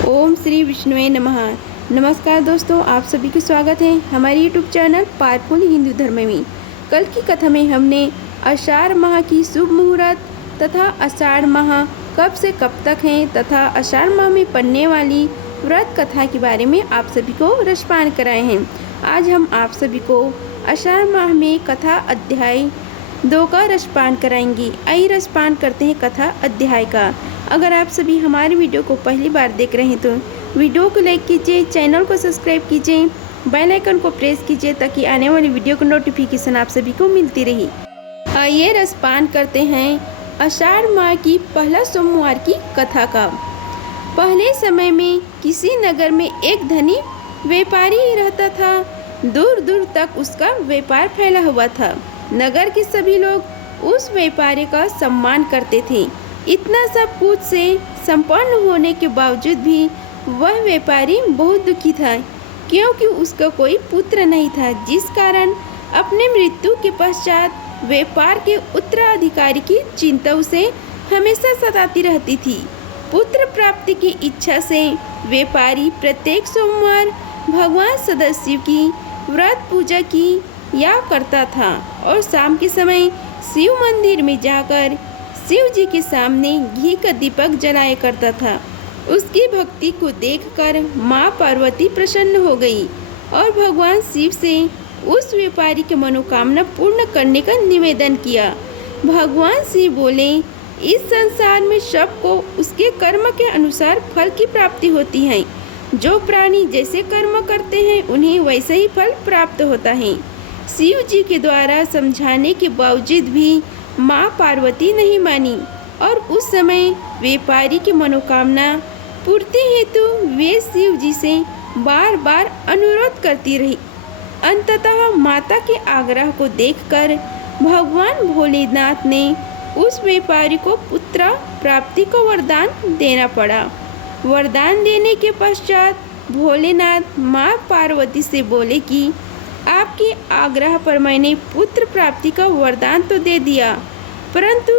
ओम श्री विष्णुवे नमः। नमस्कार दोस्तों, आप सभी का स्वागत है हमारे यूट्यूब चैनल पारपूर्ण हिंदू धर्म में। कल की कथा में हमने आषाढ़ माह की शुभ मुहूर्त तथा आषाढ़ माह कब से कब तक है तथा आषाढ़ माह में पड़ने वाली व्रत कथा के बारे में आप सभी को रसपान कराए हैं। आज हम आप सभी को आषाढ़ माह में कथा अध्याय 2 का रसपान कराएंगे। आइए रसपान करते हैं कथा अध्याय का। अगर आप सभी हमारे वीडियो को पहली बार देख रहे हैं तो वीडियो को लाइक कीजिए, चैनल को सब्सक्राइब कीजिए, बेल आइकन को प्रेस कीजिए ताकि आने वाली वीडियो को नोटिफिकेशन आप सभी को मिलती रही। आइए रसपान करते हैं आषाढ़ माह की पहला सोमवार की कथा का। पहले समय में किसी नगर में एक धनी व्यापारी रहता था। दूर दूर तक उसका व्यापार फैला हुआ था। नगर के सभी लोग उस व्यापारी का सम्मान करते थे। इतना सब कुछ से संपन्न होने के बावजूद भी वह व्यापारी बहुत दुखी था, क्योंकि उसका कोई पुत्र नहीं था, जिस कारण अपने मृत्यु के पश्चात व्यापार के उत्तराधिकारी की चिंता उसे हमेशा सताती रहती थी। पुत्र प्राप्ति की इच्छा से व्यापारी प्रत्येक सोमवार भगवान सदाशिव की व्रत पूजा की या करता था और शाम के समय शिव मंदिर में जाकर शिव जी के सामने घी का दीपक जलाया करता था। उसकी भक्ति को देखकर माँ पार्वती प्रसन्न हो गई और भगवान शिव से उस व्यापारी की मनोकामना पूर्ण करने का निवेदन किया। भगवान शिव बोले, इस संसार में सबको उसके कर्म के अनुसार फल की प्राप्ति होती है। जो प्राणी जैसे कर्म करते हैं उन्हें वैसे ही फल प्राप्त होता है। शिव जी के द्वारा समझाने के बावजूद भी माँ पार्वती नहीं मानी और उस समय व्यापारी की मनोकामना पूर्ति हेतु वे शिव जी से बार बार अनुरोध करती रही। अंततः माता के आग्रह को देखकर भगवान भोलेनाथ ने उस व्यापारी को पुत्र प्राप्ति को वरदान देना पड़ा। वरदान देने के पश्चात भोलेनाथ माँ पार्वती से बोले कि आपके आग्रह पर मैंने पुत्र प्राप्ति का वरदान तो दे दिया, परंतु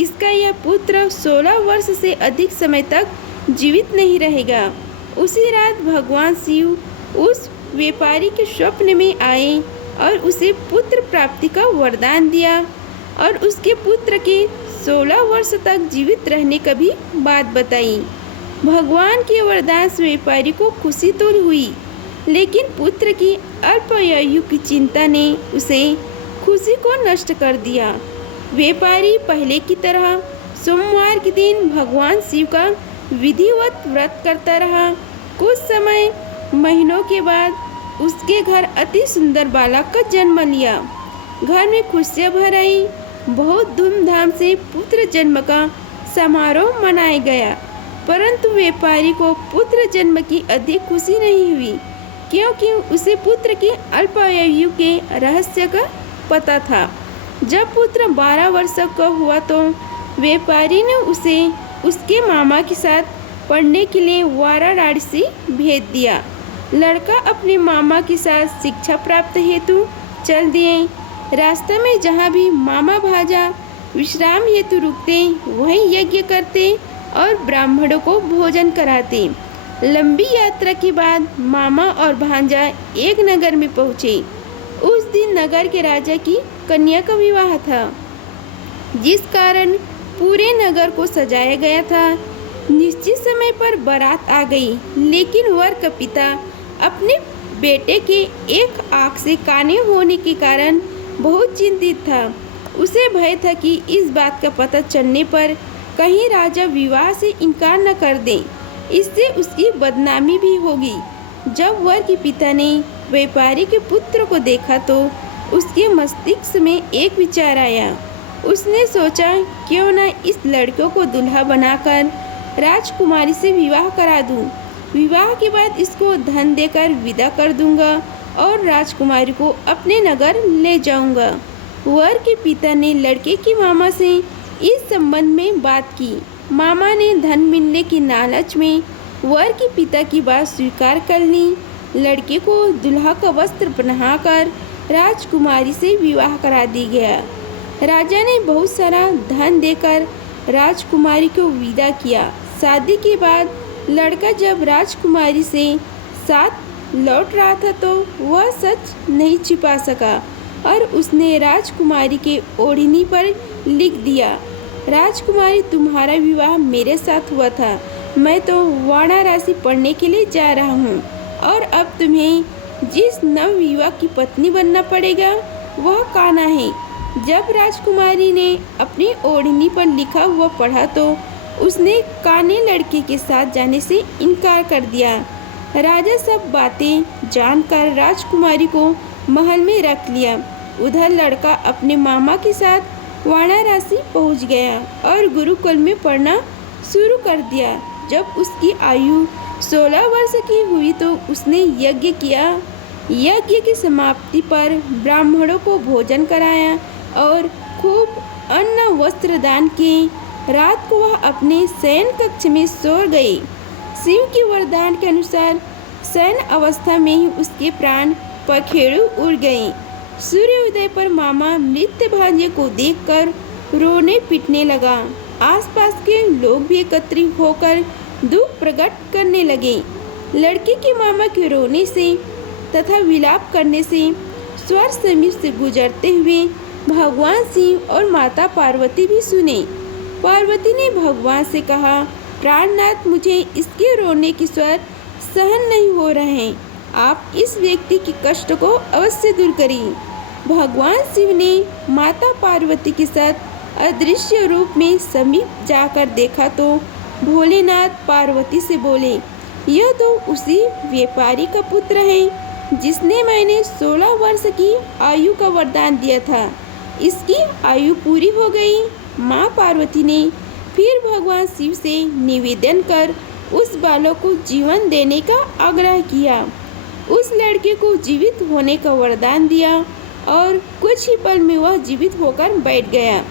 इसका यह पुत्र 16 वर्ष से अधिक समय तक जीवित नहीं रहेगा। उसी रात भगवान शिव उस व्यापारी के स्वप्न में आए और उसे पुत्र प्राप्ति का वरदान दिया और उसके पुत्र के 16 वर्ष तक जीवित रहने का भी बात बताई। भगवान के वरदान से व्यापारी को खुशी तो हुई, लेकिन पुत्र की अल्पायु की चिंता ने उसे खुशी को नष्ट कर दिया। व्यापारी पहले की तरह सोमवार के दिन भगवान शिव का विधिवत व्रत करता रहा। कुछ समय महीनों के बाद उसके घर अति सुंदर बालक का जन्म लिया। घर में खुशियाँ भर आई। बहुत धूमधाम से पुत्र जन्म का समारोह मनाया गया, परंतु व्यापारी को पुत्र जन्म की अधिक खुशी नहीं हुई, क्योंकि उसे पुत्र की अल्पायु के रहस्य का पता था। जब पुत्र 12 वर्ष का हुआ तो व्यापारी ने उसे उसके मामा के साथ पढ़ने के लिए वाराणसी भेज दिया। लड़का अपने मामा के साथ शिक्षा प्राप्त हेतु चल दिए। रास्ते में जहाँ भी मामा भाजा विश्राम हेतु रुकते, वहीं यज्ञ करते और ब्राह्मणों को भोजन कराते। लंबी यात्रा के बाद मामा और भांजा एक नगर में पहुँचे। उस दिन नगर के राजा की कन्या का विवाह था, जिस कारण पूरे नगर को सजाया गया था। निश्चित समय पर बारात आ गई, लेकिन वर का पिता अपने बेटे के एक आँख से काने होने के कारण बहुत चिंतित था। उसे भय था कि इस बात का पता चलने पर कहीं राजा विवाह से इनकार न कर दें, इससे उसकी बदनामी भी होगी। जब वर के पिता ने व्यापारी के पुत्र को देखा तो उसके मस्तिष्क में एक विचार आया। उसने सोचा, क्यों न इस लड़के को दुल्हा बनाकर राजकुमारी से विवाह करा दूं। विवाह के बाद इसको धन देकर विदा कर दूंगा और राजकुमारी को अपने नगर ले जाऊंगा। वर के पिता ने लड़के की मामा से इस संबंध में बात की। मामा ने धन मिलने की लालच में वर के पिता की बात स्वीकार कर ली। लड़के को दुल्हा का वस्त्र पहनाकर राजकुमारी से विवाह करा दी गया। राजा ने बहुत सारा धन देकर राजकुमारी को विदा किया। शादी के बाद लड़का जब राजकुमारी से साथ लौट रहा था तो वह सच नहीं छिपा सका और उसने राजकुमारी के ओढ़नी पर लिख दिया, राजकुमारी तुम्हारा विवाह मेरे साथ हुआ था। मैं तो वाणा राशि पढ़ने के लिए जा रहा हूँ और अब तुम्हें जिस नवविवाह की पत्नी बनना पड़ेगा वह कान्हा है। जब राजकुमारी ने अपनी ओढ़नी पर लिखा हुआ पढ़ा तो उसने कान्हे लड़के के साथ जाने से इनकार कर दिया। राजा सब बातें जानकर राजकुमारी को महल में रख लिया। उधर लड़का अपने मामा के साथ वाराणसी पहुंच गया और गुरुकुल में पढ़ना शुरू कर दिया। जब उसकी आयु 16 वर्ष की हुई तो उसने यज्ञ किया। यज्ञ की समाप्ति पर ब्राह्मणों को भोजन कराया और खूब अन्न वस्त्र दान किए। रात को वह अपने शयन कक्ष में सो गई। शिव के वरदान के अनुसार शयन अवस्था में ही उसके प्राण पखेरु उड़ गए। सूर्योदय पर मामा मृत भांजे को देखकर रोने पीटने लगा। आसपास के लोग भी एकत्रित होकर दुख प्रकट करने लगे। लड़के के मामा के रोने से तथा विलाप करने से स्वर समीप से गुजरते हुए भगवान शिव और माता पार्वती भी सुने। पार्वती ने भगवान से कहा, प्राणनाथ, मुझे इसके रोने की स्वर सहन नहीं हो रहे हैं। आप इस व्यक्ति के कष्ट को अवश्य दूर करिए। भगवान शिव ने माता पार्वती के साथ अदृश्य रूप में समीप जाकर देखा तो भोलेनाथ पार्वती से बोले, यह तो उसी व्यापारी का पुत्र है जिसने मैंने 16 वर्ष की आयु का वरदान दिया था। इसकी आयु पूरी हो गई। माँ पार्वती ने फिर भगवान शिव से निवेदन कर उस बालक को जीवन देने का आग्रह किया। उस लड़के को जीवित होने का वरदान दिया और कुछ ही पल में वह जीवित होकर बैठ गया।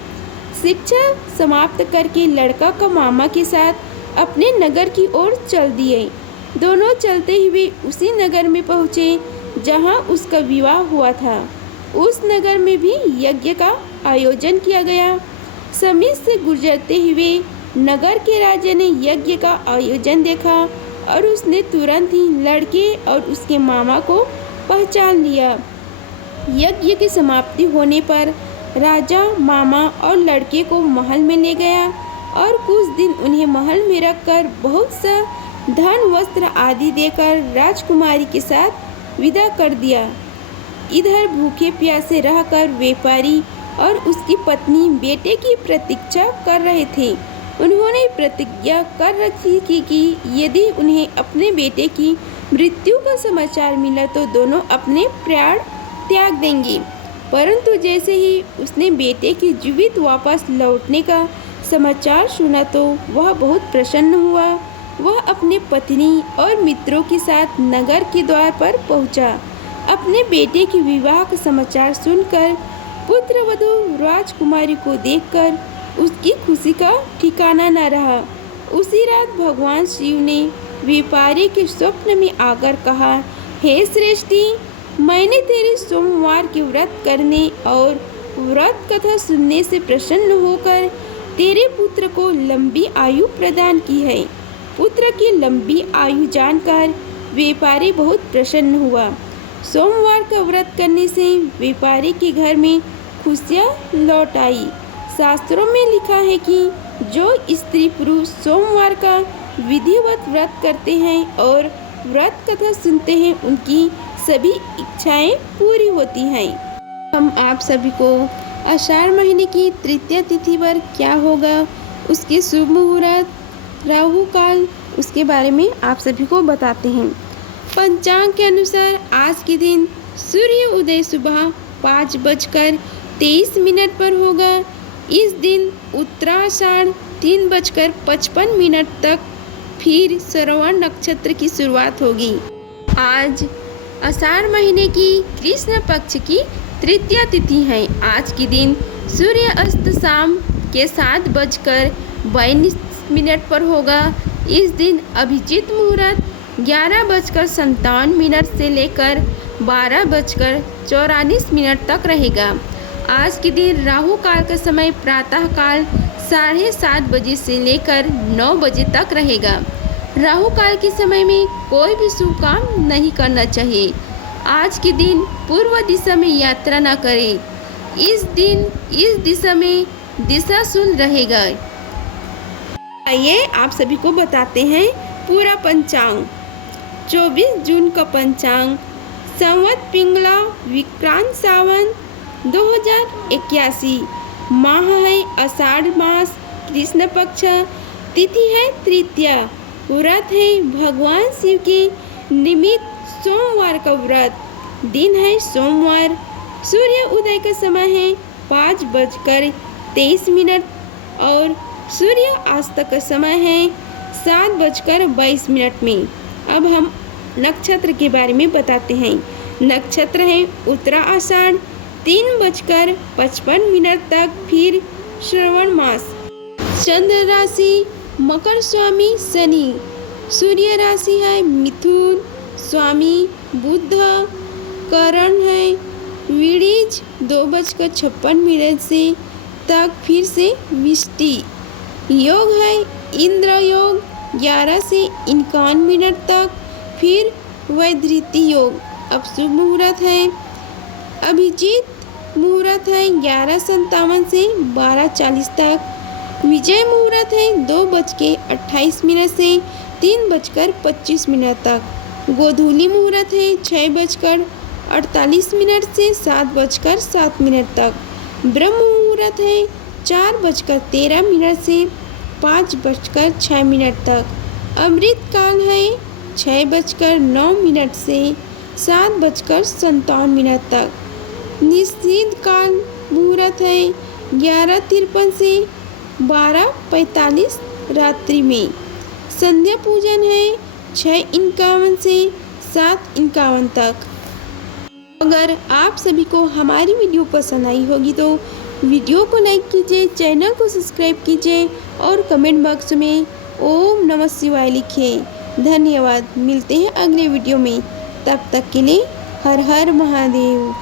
शिक्षा समाप्त करके लड़का का मामा के साथ अपने नगर की ओर चल दिए। दोनों चलते हुए उसी नगर में पहुँचे जहाँ उसका विवाह हुआ था। उस नगर में भी यज्ञ का आयोजन किया गया। समीप से गुजरते हुए नगर के राजा ने यज्ञ का आयोजन देखा और उसने तुरंत ही लड़के और उसके मामा को पहचान लिया। यज्ञ की समाप्ति होने पर राजा मामा और लड़के को महल में ले गया और कुछ दिन उन्हें महल में रखकर बहुत सा धन वस्त्र आदि देकर राजकुमारी के साथ विदा कर दिया। इधर भूखे प्यासे रहकर व्यापारी और उसकी पत्नी बेटे की प्रतीक्षा कर रहे थे। उन्होंने प्रतिज्ञा कर रखी थी कि यदि उन्हें अपने बेटे की मृत्यु का समाचार मिला तो दोनों अपने प्राण त्याग देंगे। परंतु जैसे ही उसने बेटे के जीवित वापस लौटने का समाचार सुना तो वह बहुत प्रसन्न हुआ। वह अपने पत्नी और मित्रों के साथ नगर के द्वार पर पहुंचा। अपने बेटे के विवाह का समाचार सुनकर पुत्रवधू राजकुमारी को देखकर उसकी खुशी का ठिकाना न रहा। उसी रात भगवान शिव ने व्यापारी के स्वप्न में आकर कहा, हे श्रेष्ठी, मैंने तेरे सोमवार के व्रत करने और व्रत कथा सुनने से प्रसन्न होकर तेरे पुत्र को लंबी आयु प्रदान की है। पुत्र की लंबी आयु जानकर व्यापारी बहुत प्रसन्न हुआ। सोमवार का व्रत करने से व्यापारी के घर में खुशियाँ लौट आई। शास्त्रों में लिखा है कि जो स्त्री पुरुष सोमवार का विधिवत व्रत करते हैं और व्रत कथा सुनते हैं उनकी सभी इच्छाएं पूरी होती हैं। हम आप सभी को आषाढ़ महीने की तृतीया तिथि पर क्या होगा, उसके शुभ मुहूर्त, राहु काल, उसके बारे में आप सभी को बताते हैं। पंचांग के अनुसार आज के दिन सूर्य उदय सुबह 5:23 पर होगा। इस दिन उत्तराषाढ़ 3:55 तक फिर श्रवण नक्षत्र की शुरुआत होगी। आज आषाढ़ महीने की कृष्ण पक्ष की तृतीया तिथि है। आज के दिन सूर्य अस्त शाम के 7:42 पर होगा। इस दिन अभिजीत मुहूर्त 11:57 से लेकर 12:44 तक रहेगा। आज के दिन राहु काल का समय प्रातः काल 7:30 बजे से लेकर 9 बजे तक रहेगा। राहु काल के समय में कोई भी शुभ काम नहीं करना चाहिए। आज के दिन पूर्व दिशा में यात्रा न करें। इस दिन इस दिशा में दिशा शून्य रहेगा। आइए आप सभी को बताते हैं पूरा पंचांग। 24 जून का पंचांग, संवत पिंगला विक्रांत सावन 2081, माह है आषाढ़ मास, कृष्ण पक्ष, तिथि है तृतीया, व्रत है भगवान शिव के निमित्त सोमवार का व्रत, दिन है सोमवार, सूर्य उदय का समय है 5:23 और सूर्य अस्त का समय है 7:22 में। अब हम नक्षत्र के बारे में बताते हैं। नक्षत्र है उत्तरा आषाढ़ 3:55 तक, फिर श्रवण मास। चंद्र राशि मकर, स्वामी शनि। सूर्य राशि है मिथुन, स्वामी बुध। करण है विड़िज 2:56 से तक, फिर से विष्टि। योग है इंद्र योग 11 से 51 तक, फिर वैधृति योग। अब शुभ मुहूर्त है अभिजीत मुहूर्त है 11:57 से 12:40 तक। विजय मुहूर्त है 2:28 से 3:25 तक। गोधूली मुहूर्त है 6:48 से 7:07 तक। ब्रह्म मुहूर्त है 4:13 से 5:06 तक। अमृत काल है 6:09 से 7:57 तक। निषिद्ध काल मुहूर्त है 11:53 से 12:45 रात्रि में। संध्या पूजन है 6:51 से 7:51 तक। अगर आप सभी को हमारी वीडियो पसंद आई होगी तो वीडियो को लाइक कीजिए, चैनल को सब्सक्राइब कीजिए और कमेंट बॉक्स में ओम नमः शिवाय लिखिए। धन्यवाद। मिलते हैं अगले वीडियो में, तब तक के लिए हर हर महादेव।